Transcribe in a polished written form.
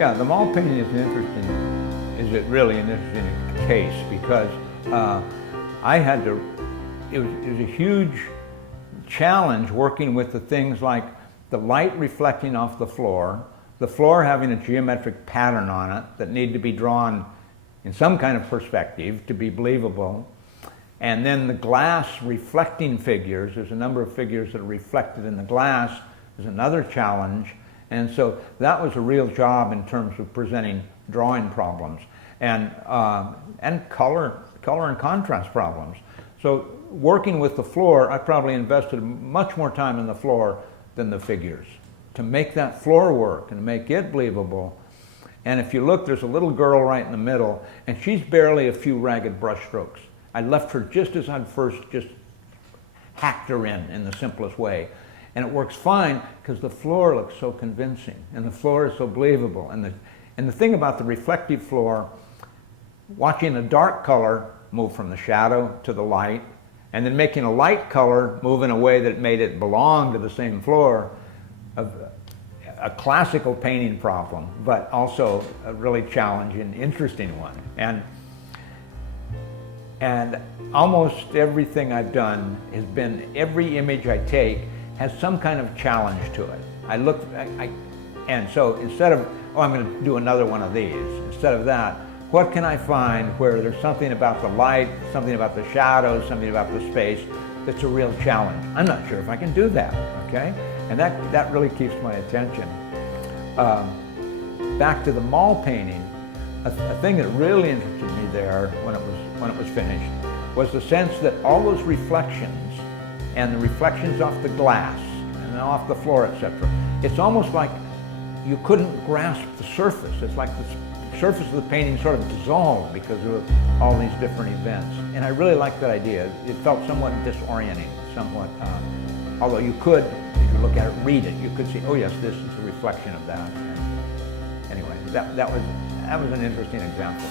Yeah, the mall painting is really an interesting case because I had to, it was a huge challenge working with the things like the light reflecting off the floor having a geometric pattern on it that need to be drawn in some kind of perspective to be believable. And then the glass reflecting figures, there's a number of figures that are reflected in the glass, is another challenge. And so that was a real job in terms of presenting drawing problems and color and contrast problems. So working with the floor, I probably invested much more time in the floor than the figures to make that floor work and make it believable. And if you look, there's a little girl right in the middle, and she's barely a few ragged brush strokes. I left her just as I'd first just hacked her in the simplest way. And it works fine because the floor looks so convincing and the floor is so believable. And the thing about the reflective floor, watching a dark color move from the shadow to the light, and then making a light color move in a way that made it belong to the same floor, a classical painting problem, but also a really challenging, interesting one. And almost everything I've done has been, every image I take has some kind of challenge to it. And so instead of, oh, I'm going to do another one of these, instead of that, what can I find where there's something about the light, something about the shadows, something about the space that's a real challenge? I'm not sure if I can do that, okay? And that really keeps my attention. Back to the mall painting, a thing that really interested me there when it was finished was the sense that all those reflections and the reflections off the glass and off the floor, etc. It's almost like you couldn't grasp the surface. It's like the surface of the painting sort of dissolved because of all these different events. And I really liked that idea. It felt somewhat disorienting, although you could, if you look at it, read it, you could see, oh yes, this is a reflection of that. And anyway, that was an interesting example.